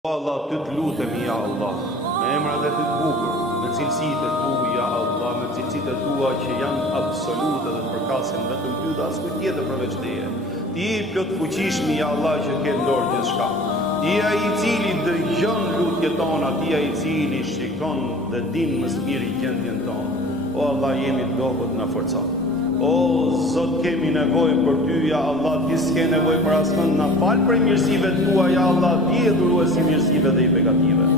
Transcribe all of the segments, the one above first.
O Allah, ty të lutemi, ja Allah, me emrat e të bukur, me cilësitë e tu, ja Allah, me cilësitë e tua që janë absolute dhe të përkasin vetëm ty dhe askuj tjetër përveç teje. Ti i plot fuqishmi, ja Allah, që ke ndorë gjithçka. Ti ai i cili dëgjon lutjet tona, ti ai i cili shikon dhe din më së miri gjendjen tonë. O Allah, jemi të dobët na forcon. O Zot, kemi nevojë për ty, ja Allah, ti s'ke nevojë për asnjë, na fal për mirësive tua, ja Allah, ti je dhuruesi i mirësive dhe i begative.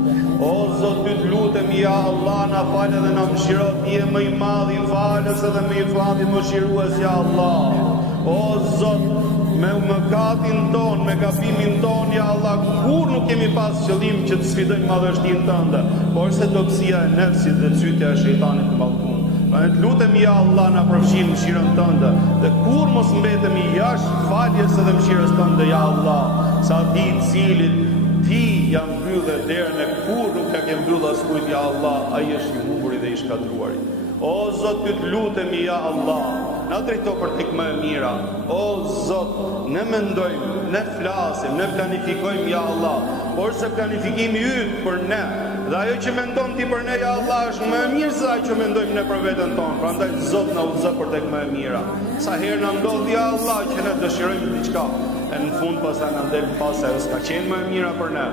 O Zot, ty të lutemi, ja Allah, na fal dhe na mëshiro, ti je më i madh i falës dhe më i falë mëshirues, ja Allah. O Zot, me mëkatin ton, me gabimin ton, ja Allah, kur nuk kemi pas qëllim që të sfidojmë madhështinë tënde, por se dobësia e nefsit dhe cytja e shejtanit të mallkuar. Ne të lutemi, ja Allah, na përfshi mëshirën tënde, dhe kur mos mbetemi jashtë faljes dhe mëshirës tënde, ja Allah, sa ti i cilit ti ja mbyllë derën e kur nuk ja ke mbyllë askujt, ja Allah, ai është i humburi dhe i shkatruari. O Zot, ty të lutemi, ja Allah, na drejto për tek më e mira. O Zot, ne mendojmë, ne flasim, ne planifikojmë, ja Allah, por se planifikimi yt për ne dhe ajo që mendon ti për ne, ja Allah, është më e mirë se ajo që mendojmë ne për veten tonë. Prandaj Zot na udhëzo për tek më e mira. Sa herë na ndodh, ja Allah, që ne dëshirojmë diçka, e në fund pastaj na del pas ajo s'ka qenë më e mira për ne.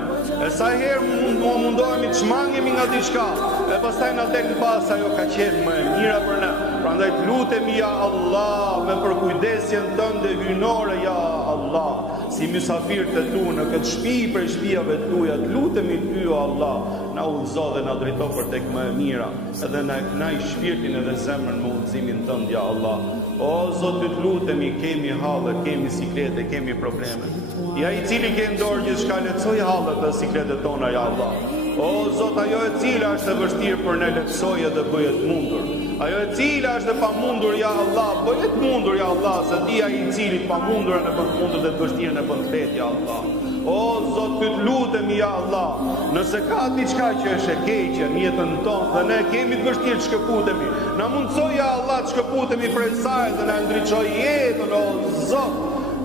E sa herë mundohemi të shmangemi nga diçka, e pastaj na del pas ajo ka qenë më e mira për ne. Prandaj të lutemi, ja Allah, me përkujdesjen tënde hyjnore, ja Allah, si mysafir të tu në këtë shtëpi për shtëpive të tuja, të lutemi ty, o Allah, na udhëzo dhe na drejto për tek më e mira, edhe na knaj shpirtin edhe zemrën me udhëzimin tënd, ja Allah. O Zot, ty të lutemi, kemi halle, kemi siklete, kemi probleme. Ja i cili ke ndorë gjithçka, lehtësoj hallet dhe sikletet tona, ja Allah. O Zot, ajo e cila është e vështirë për ne, lehtësoje dhe bëjet mundur. Ajo e cila është e pamundur, ja Allah, bëjet mundur, ja Allah, se ti ai i cili pamundurën e bën të mundur dhe të vështirën e bën të lehtë, ja Allah. O Zot, ty të lutemi, ja Allah, nëse ka diçka që është e keqe në jetën tonë dhe ne kemi të vështirë të shkëputemi, na mundsoj, ja Allah, të shkëputemi prej saj dhe na ndriçoj jetën, o Zot,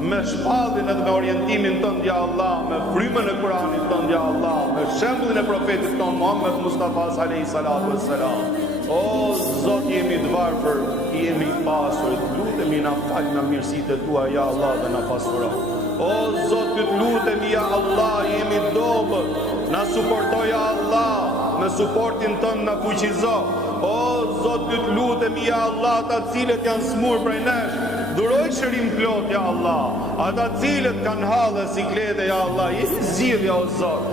me shpallin edhe me orientimin tënd, ja Allah, me frymën e Kuranit tënd, ja Allah, me shembullin e profetit tonë Muhammed Mustafa alayhi salatu wassalam. O Zot, jemi të varfër, jemi i pasur, të lutemi, na fal nga mirësitë tua, ja Allah, dhe na pasuro. O Zot, ty të lutemi, ja Allah, jemi të dobët, na suporto, ja Allah, me suportin tënd na fuqizo. O Zot, ty të lutemi, ja Allah, ata cilët janë smur prej nesh, dhuroj shërim plot, ja Allah. Ata cilët kanë hallë siklete, ja Allah, jemi zgjidhja, o Zot.